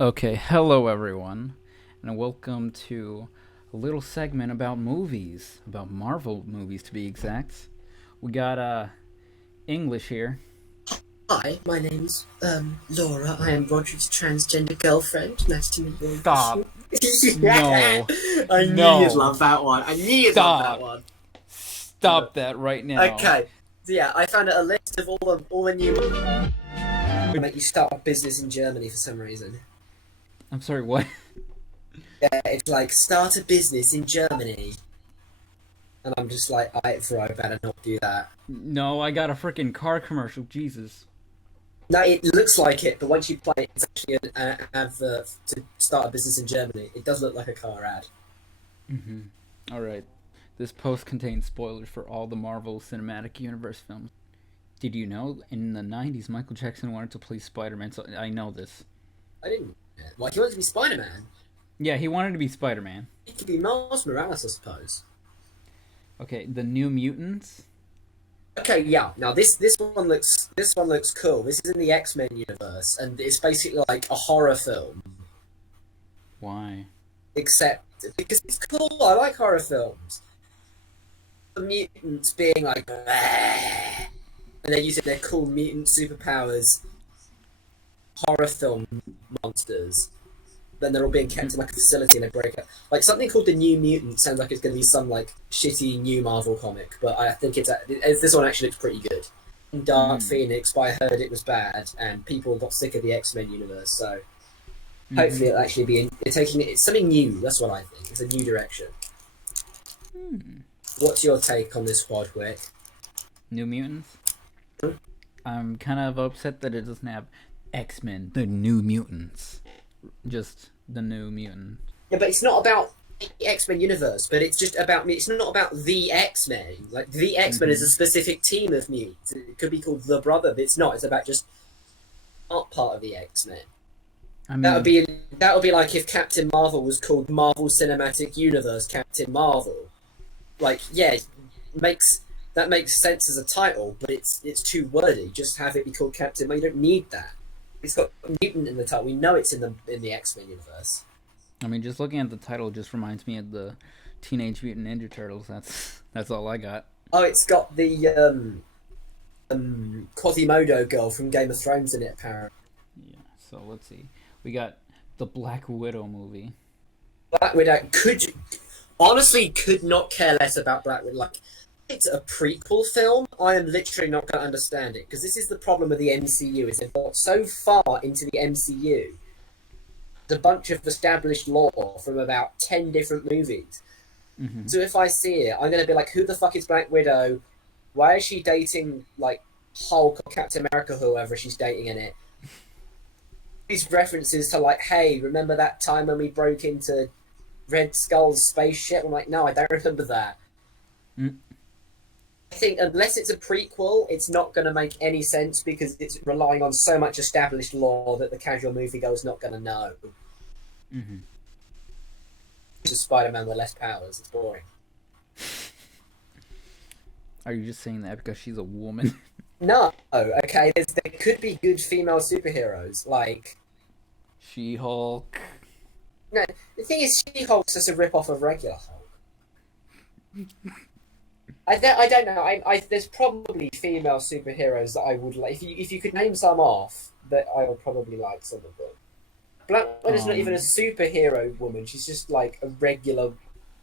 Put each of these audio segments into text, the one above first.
Okay, hello everyone, and welcome to a little segment about movies, about Marvel movies to be exact. We got English here. Hi, my name's Laura. I am Roger's transgender girlfriend. Nice to meet you. Stop. No. I knew you'd No. love that one. I knew you'd love that Stop. one. Stop that right now. Okay, so yeah, I found a list of all the new make you start a business in Germany for some reason. I'm sorry, what? Yeah, it's like start a business in Germany, and I'm just like, I better not do that. No, I got a freaking car commercial. Jesus. No, it looks like it, but once you play it, it's actually an advert to start a business in Germany. It does look like a car ad. Alright. This post contains spoilers for all the Marvel Cinematic Universe films. Did you know in the 90s Michael Jackson wanted to play Spider-Man? So I know this. I didn't. Well, he wanted to be Spider-Man. Yeah, he wanted to be Spider-Man. He could be Miles Morales, I suppose. Okay, the New Mutants. Okay, yeah. Now this one looks cool. This is in the X-Men universe, and it's basically like a horror film, Why? except because it's cool. I like horror films. The mutants being like, "Bleh," and they're using their cool mutant superpowers. Horror film monsters. Then they're all being kept in like a facility and they break up. Like something called the New Mutant sounds like it's going to be some like shitty new Marvel comic, but I think this one actually looks pretty good. Dark Phoenix, but I heard it was bad and people got sick of the X-Men universe, so hopefully it'll actually be it's something new. That's what I think. It's a new direction. What's your take on this, Wadwick? New Mutants? I'm kind of upset that it doesn't have X-Men, the New Mutants. Just the New Mutant. Yeah, but it's not about the X-Men universe, but it's just about me. It's not about the X-Men. Like the X-Men is a specific team of mutants. It could be called the Brother, but it's not. It's about just not part of the X-Men. I mean, That would be like if Captain Marvel was called Marvel Cinematic Universe Captain Marvel. Like, yeah, that makes sense as a title, but it's too wordy. Just have it be called Captain Marvel. You don't need that. It's got mutant in the title. We know it's in the X-Men universe. just looking at the title just reminds me of the Teenage Mutant Ninja Turtles. That's all I got. Oh, it's got the Quasimodo girl from Game of Thrones in it, apparently. Yeah. So let's see. We got the Black Widow movie. Black Widow could not care less about Black Widow. Like, it's a prequel film. I am literally not going to understand it because this is the problem with the MCU: is they've got so far into the MCU, a bunch of established lore from about 10 different movies. So if I see it, I'm going to be like, "Who the fuck is Black Widow? Why is she dating like Hulk or Captain America, whoever she's dating in it?" These references to like, "Hey, remember that time when we broke into Red Skull's spaceship?" I'm like, "No, I don't remember that." I think unless it's a prequel, it's not going to make any sense because it's relying on so much established lore that the casual moviegoer is not going to know. Just Spider-Man with less powers. It's boring. Are you just saying that because she's a woman? No, okay. There could be good female superheroes. Like, She-Hulk. no, the thing is, She-Hulk's just a rip-off of regular Hulk. I don't know. There's probably female superheroes that I would like. If you could name some off, that I would probably like some of them. Black Widow's not even a superhero woman. She's just like a regular.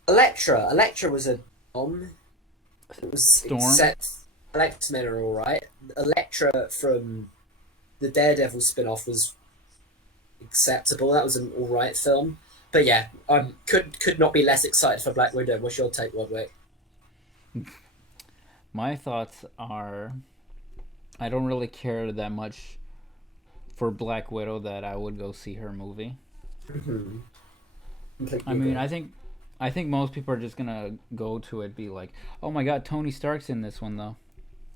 Elektra. Elektra was a It was Storm. set. X-Men are all right. Elektra from the Daredevil spin-off was acceptable. That was an all right film. But yeah, I could not be less excited for Black Widow. What's your take, Wadwick? My thoughts are, I don't really care that much for Black Widow that I would go see her movie. I think most people are just gonna go to it be like, oh my god, Tony Stark's in this one though.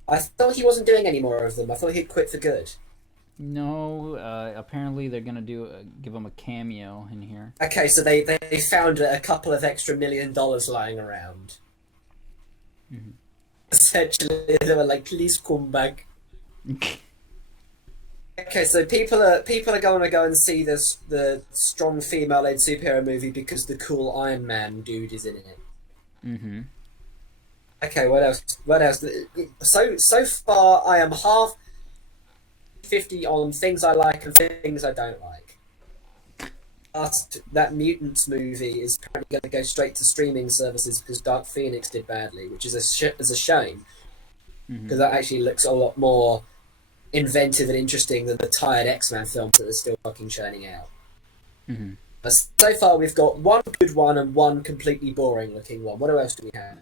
I thought he wasn't doing any more of them. I thought he'd quit for good. No, apparently they're gonna give him a cameo in here. Okay, so they found a couple of extra $1 million lying around. Essentially, they were like, "Please come back." Okay, so people are going to go and see this the strong female led superhero movie because the cool Iron Man dude is in it. Mm-hmm. Okay, what else? What else? So far, I am half 50 on things I like and things I don't like. Last that Mutants movie is apparently going to go straight to streaming services because Dark Phoenix did badly, which is is a shame Mm-hmm. because that actually looks a lot more inventive and interesting than the tired X-Men films that they're still fucking churning out. Mm-hmm. But so far, we've got one good one and one completely boring looking one. What else do we have?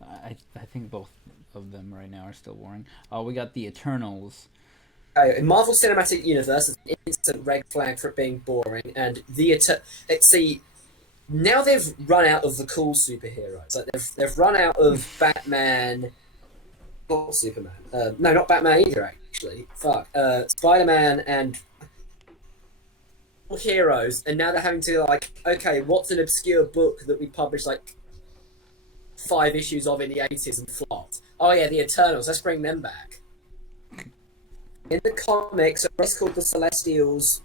I think both of them right now are still boring. We got the Eternals. In Marvel Cinematic Universe, it's an instant red flag for it being boring, and let's see. Now they've run out of the cool superheroes. Like they've run out of Batman, or Superman. No, not Batman either. Actually, fuck. Spider-Man and heroes, and now they're having to like, okay, what's an obscure book that we published like 5 issues of in the 80s and flopped? Oh yeah, the Eternals. Let's bring them back. In the comics, it's called the Celestials.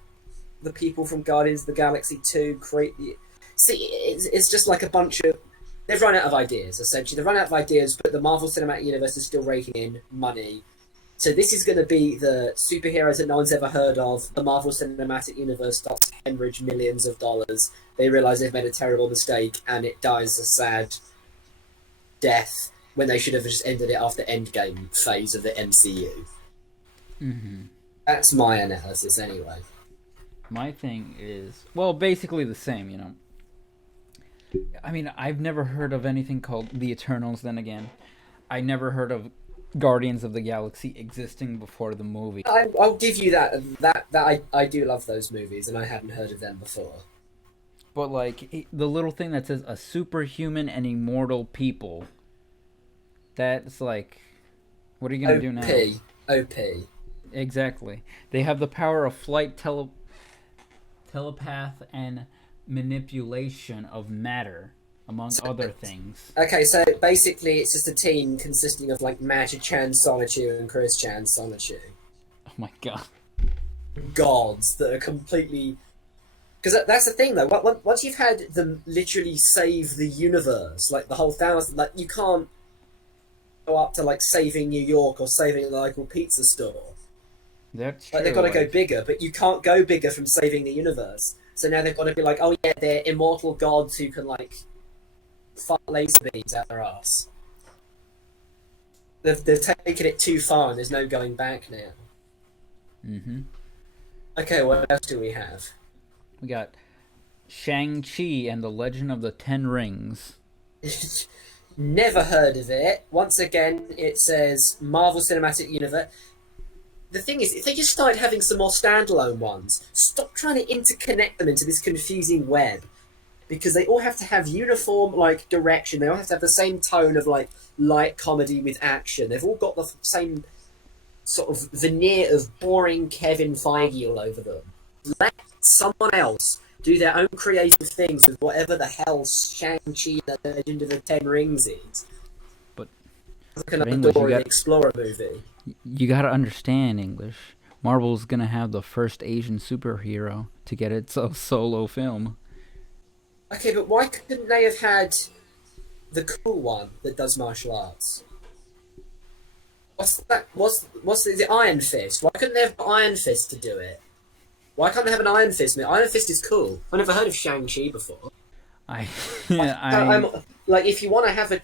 The people from Guardians of the Galaxy 2 create the. See, it's just like a bunch of. They've run out of ideas, essentially. They've run out of ideas, but the Marvel Cinematic Universe is still raking in money. So this is going to be the superheroes that no one's ever heard of. The Marvel Cinematic Universe starts to hemorrhage millions of dollars. They realize they've made a terrible mistake, and it dies a sad death when they should have just ended it after Endgame phase of the MCU. Mm-hmm. That's my analysis, anyway. My thing is, well, basically the same, you know. I mean, I've never heard of anything called the Eternals, then again. I never heard of Guardians of the Galaxy existing before the movie. I'll give you that. I do love those movies, and I hadn't heard of them before. But, like, the little thing that says a superhuman and immortal people, that's like, what are you going to do now? OP. Exactly. They have the power of flight, telepath, and manipulation of matter, among other things. Okay, so basically it's just a team consisting of like Magic Chan Sonichu and Chris Chan Sonichu. Oh my god. Gods that are completely. Because that's the thing though, once you've had them literally save the universe, like the whole thousand, like you can't go up to like saving New York or saving a local pizza store. That's true. Like they've got to go bigger, but you can't go bigger from saving the universe. So now they've got to be like, oh yeah, they're immortal gods who can like fart laser beams out their ass. They've taken it too far, and there's no going back now. Mm-hmm. Okay, what else do we have? We got ShangChi and the Legend of the Ten Rings. Never heard of it. Once again, it says Marvel Cinematic Universe. The thing is, if they just started having some more standalone ones, stop trying to interconnect them into this confusing web. Because they all have to have uniform, like, direction. They all have to have the same tone of, like, light comedy with action. They've all got the same sort of veneer of boring Kevin Feige all over them. Let someone else do their own creative things with whatever the hell Shang-Chi and the Legend of the Ten Rings is. But like another Dora the Explorer movie. You gotta understand English. Marvel's gonna have the first Asian superhero to get its solo film. Okay, but why couldn't they have had the cool one that does martial arts? What's that? What's the Iron Fist? Why couldn't they have Iron Fist to do it? Why can't they have an Iron Fist? Iron Fist is cool. I've never heard of Shang-Chi before. I'm like, if you want to have a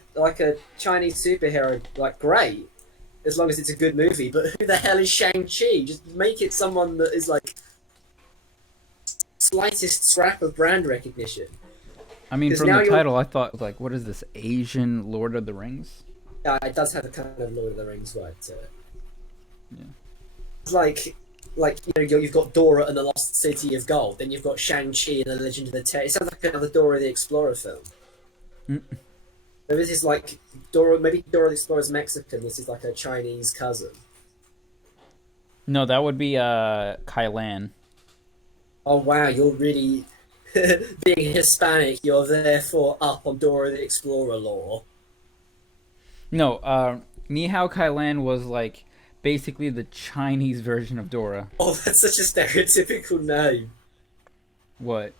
Chinese superhero, like, great, as long as it's a good movie. But who the hell is Shang-Chi? Just make it someone that is like slightest scrap of brand recognition. I mean, from the title, I thought, like, what is this, Asian Lord of the Rings? Yeah, it does have a kind of Lord of the Rings vibe to it. Yeah. It's like you know, you've got Dora and the Lost City of Gold, then you've got Shang-Chi and the Legend of the Ten. It sounds like another Dora the Explorer film. Mm. So this is like maybe Dora the Explorer's Mexican. This is like a Chinese cousin. No, that would be Kai Lan. Oh wow, you're really being Hispanic. You're therefore up on Dora the Explorer lore. No, Ni Hao Kai Lan was like basically the Chinese version of Dora. Oh, that's such a stereotypical name. What?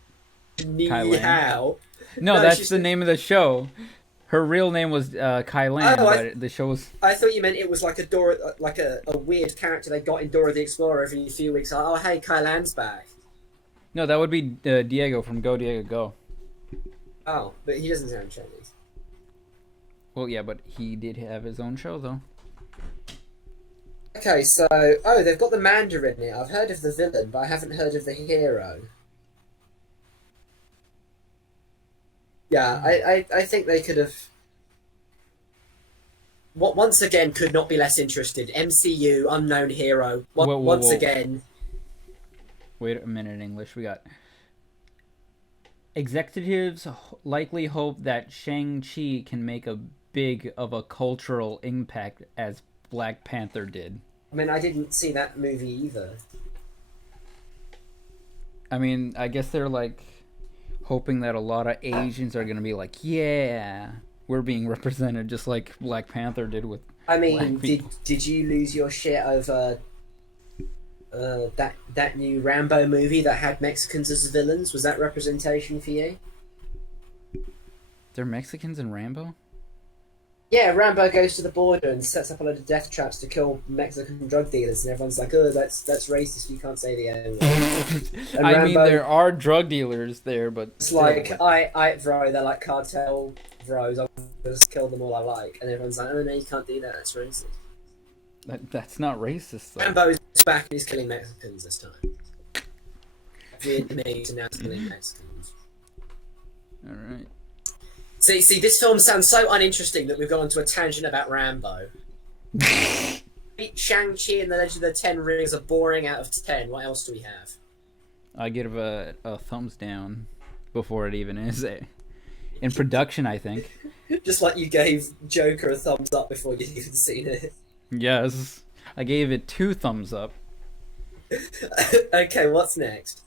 Kai Ni Lan? hao. No, No, that's she's the name of the show. Her real name was Kai Lan, Oh, but the show was. I thought you meant it was like a Dora, like a weird character they got in Dora the Explorer every few weeks. Like, oh, hey, Kai Lan's back. No, that would be Diego from Go Diego Go. Oh, but he doesn't sound Chinese. Well, yeah, but he did have his own show, though. Okay, so they've got the Mandarin here. I've heard of the villain, but I haven't heard of the hero. Yeah, I think they could have. What once again could not be less interested. MCU unknown hero. Once whoa. again. Wait a minute, English. We got executives likely hope that ShangChi can make a big of a cultural impact as Black Panther did. I mean, I didn't see that movie either. I mean, I guess they're like hoping that a lot of Asians are gonna be like, yeah, we're being represented just like Black Panther did with. I mean, did you lose your shit over that new Rambo movie that had Mexicans as villains? Was that representation for you? They're Mexicans in Rambo? Yeah, Rambo goes to the border and sets up a load of death traps to kill Mexican drug dealers, and everyone's like, "Oh, that's racist. You can't say the N word." I mean, there are drug dealers there, but it's still. like bro, they're like cartel bros. I'll just kill them all I like, and everyone's like, "Oh no, you can't do that. That's racist." That's not racist, though. Rambo's back and he's killing Mexicans this time. Vietnamese and now killing Mexicans. All right. See, this film sounds so uninteresting that we've gone onto a tangent about Rambo. Shang-Chi and the Legend of the Ten Rings are boring out of 10. What else do we have? I give a thumbs down before it even is in production, I think. Just like you gave Joker a thumbs up before you'd even seen it. Yes. I gave it 2 thumbs up. Okay, what's next?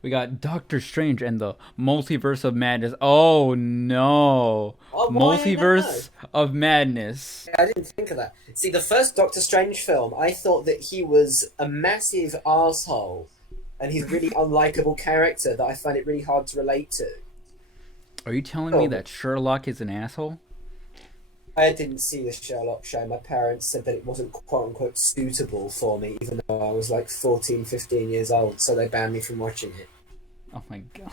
We got Doctor Strange and the Multiverse of Madness. Oh no. Oh, boy, Multiverse of Madness. I didn't think of that. See, the first Doctor Strange film, I thought that he was a massive arsehole, and he's a really unlikable character that I find it really hard to relate to. Are you telling me that Sherlock is an asshole? I didn't see the Sherlock show. My parents said that it wasn't quote-unquote suitable for me, even though I was like 14, 15 years old, so they banned me from watching it. Oh my god.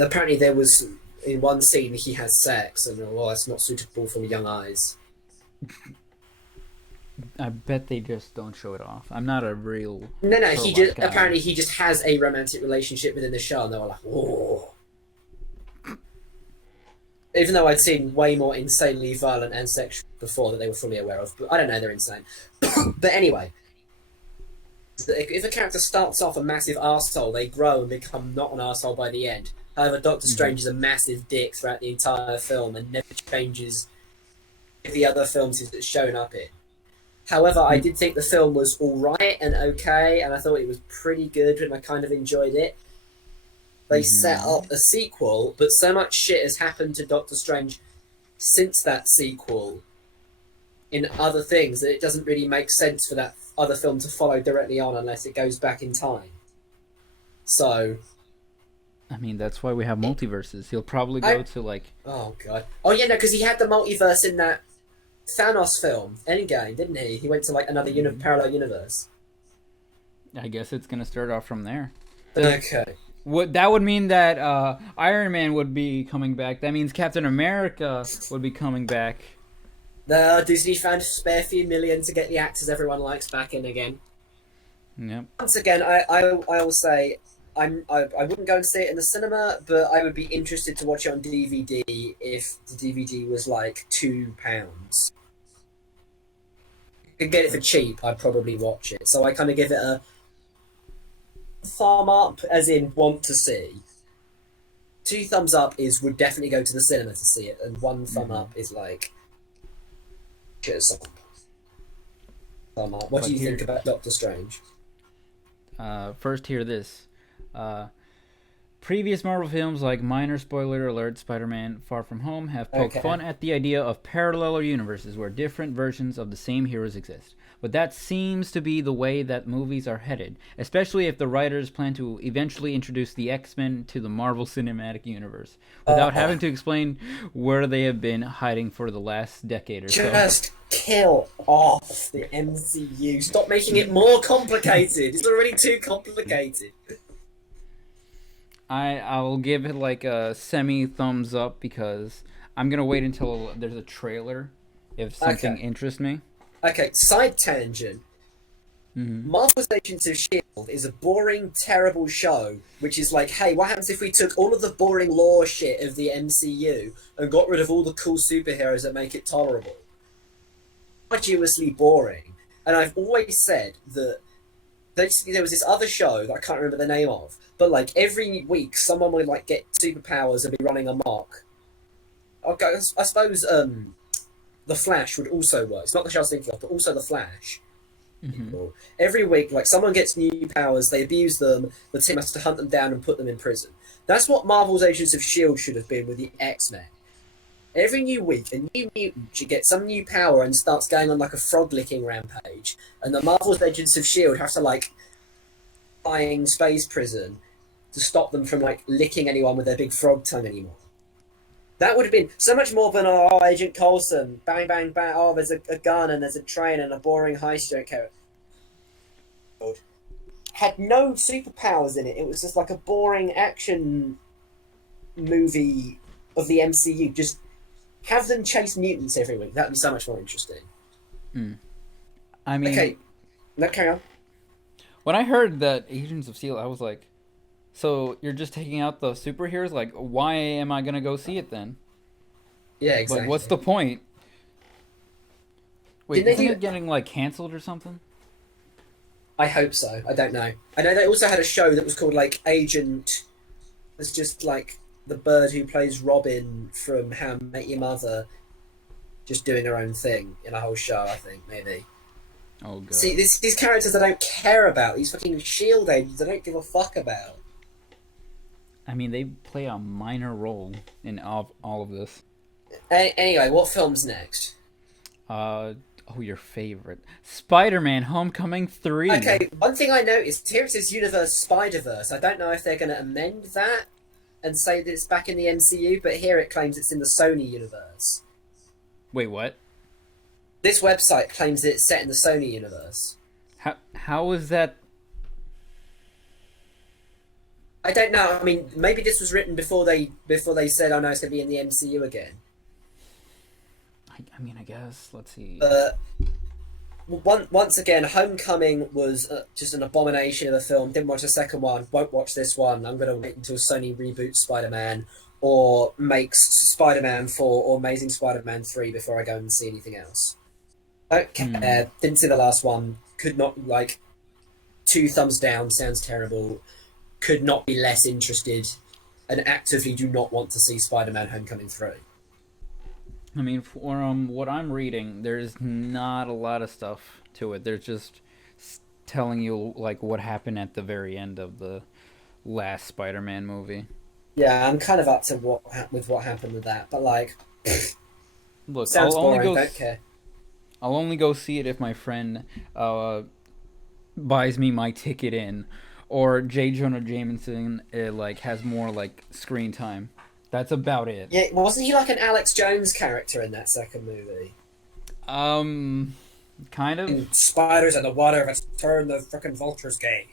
Apparently there was, in one scene, he has sex, and it's not suitable for young eyes. I bet they just don't show it off. I'm not a real... No, Sherlock guy. apparently he just has a romantic relationship within the show, and they were like, whoa. Even though I'd seen way more insanely violent and sexual before that they were fully aware of. But I don't know, they're insane. But anyway, if a character starts off a massive arsehole, they grow and become not an arsehole by the end. However, Doctor Strange is a massive dick throughout the entire film and never changes the other films he's shown up in. However, I did think the film was alright and okay, and I thought it was pretty good, and I kind of enjoyed it. They set up a sequel, but so much shit has happened to Doctor Strange since that sequel in other things that it doesn't really make sense for that other film to follow directly on unless it goes back in time. So... I mean, that's why we have multiverses. He'll probably go to, like... Oh, God. Oh, yeah, no, because he had the multiverse in that Thanos film, Endgame, didn't he? He went to, like, another parallel universe. I guess it's going to start off from there. Okay. That would mean that Iron Man would be coming back. That means Captain America would be coming back. Disney found a spare few million to get the actors everyone likes back in again. Yep. Once again, I will say I wouldn't go and see it in the cinema, but I would be interested to watch it on DVD if the DVD was like £2. You could get it for cheap. I'd probably watch it. So I kind of give it a thumb up, as in want to see. 2 thumbs up is would definitely go to the cinema to see it, and 1 thumb up is like cheers. Thumb up. What do you think about Doctor Strange? First, hear this. Previous Marvel films, like minor spoiler alert, Spider-Man: Far From Home, have poked fun at the idea of parallel universes where different versions of the same heroes exist. But that seems to be the way that movies are headed, especially if the writers plan to eventually introduce the X-Men to the Marvel Cinematic Universe, without having to explain where they have been hiding for the last decade or so. Just kill off the MCU. Stop making it more complicated. It's already too complicated. I'll give it like a semi thumbs up because I'm gonna wait until there's a trailer if something interests me. Okay, side tangent. Marvel's Agents of S.H.I.E.L.D. is a boring, terrible show, which is like, hey, what happens if we took all of the boring lore shit of the MCU and got rid of all the cool superheroes that make it tolerable? Arduously boring. And I've always said that there was this other show that I can't remember the name of, but like every week someone would like get superpowers and be running amok. Okay, I suppose the Flash would also work. It's not the show I was thinking of, but also the Flash. Every week, like someone gets new powers, they abuse them, the team has to hunt them down and put them in prison. That's what Marvel's Agents of S.H.I.E.L.D. should have been with the X-Men. Every new week, a new mutant should get some new power and starts going on like a frog-licking rampage, and the Marvel's Agents of S.H.I.E.L.D. have to like flying space prison to stop them from like licking anyone with their big frog tongue anymore. That would have been so much more than, oh, Agent Coulson, bang, bang, bang, oh, there's a gun and there's a train and a boring high-street character. Had no superpowers in it. It was just like a boring action movie of the MCU. Just have them chase mutants every week. That'd be so much more interesting. I mean... Okay, no, carry on. When I heard that Agents of S.H.I.E.L.D., I was like, so you're just taking out the superheroes? Like, why am I going to go see it then? Yeah, exactly. Like, what's the point? Wait, isn't it getting, like, cancelled or something? I hope so. I don't know. I know they also had a show that was called, like, Agent... It's just, like, the bird who plays Robin from How I Met Your Mother just doing her own thing in a whole show, I think, maybe. Oh, God. See, these characters I don't care about. These fucking S.H.I.E.L.D. agents I don't give a fuck about. I mean, they play a minor role in all of this. Anyway, what film's next? Your favorite. Spider-Man Homecoming 3. Okay, one thing I noticed, here it says Universe Spider-Verse. I don't know if they're going to amend that and say that it's back in the MCU, but here it claims it's in the Sony universe. Wait, what? This website claims it's set in the Sony universe. How is that? I don't know. I mean, maybe this was written before they said, "Oh no, it's going to be in the MCU again." I mean, I guess. Let's see. Once again, Homecoming was just an abomination of a film. Didn't watch the second one. Won't watch this one. I'm going to wait until Sony reboots Spider-Man or makes Spider-Man 4 or Amazing Spider-Man 3 before I go and see anything else. Don't care. Didn't see the last one. Could not, like, 2 thumbs down. Sounds terrible. Could not be less interested and actively do not want to see Spider-Man Homecoming 3. I mean, from what I'm reading, there's not a lot of stuff to it. They're just telling you, like, what happened at the very end of the last Spider-Man movie. Yeah, I'm kind of up to what happened with that, but, like, look, sounds boring, don't care. I'll only go see it if my friend buys me my ticket in, or J. Jonah Jameson has more like screen time. That's about it. Yeah, wasn't he like an Alex Jones character in that second movie? Kind of. And spiders in the water have turned the frickin' vultures gay.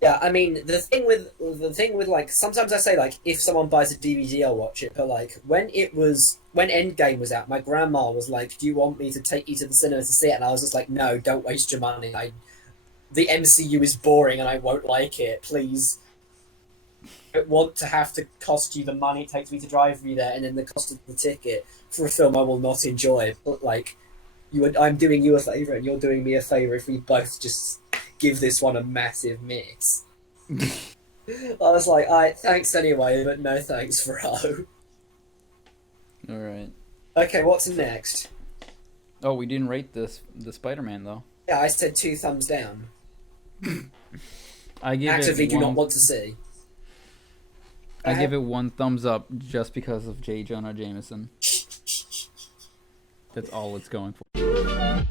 Yeah, I mean the thing with like sometimes I say like if someone buys a DVD I'll watch it, but like when Endgame was out, my grandma was like, "Do you want me to take you to the cinema to see it?" And I was just like, "No, don't waste your money. The MCU is boring and I won't like it. Please, I don't want to have to cost you the money it takes me to drive you there and then the cost of the ticket for a film I will not enjoy." But like, I'm doing you a favor and you're doing me a favor if we both just give this one a massive miss. I was like, thanks anyway, but no thanks, bro. Alright. Okay, what's next? Oh, we didn't rate the Spider-Man, though. Yeah, I said 2 thumbs down. I give actively it do not one. want to see. I give it 1 thumbs up just because of J. Jonah Jameson. That's all it's going for.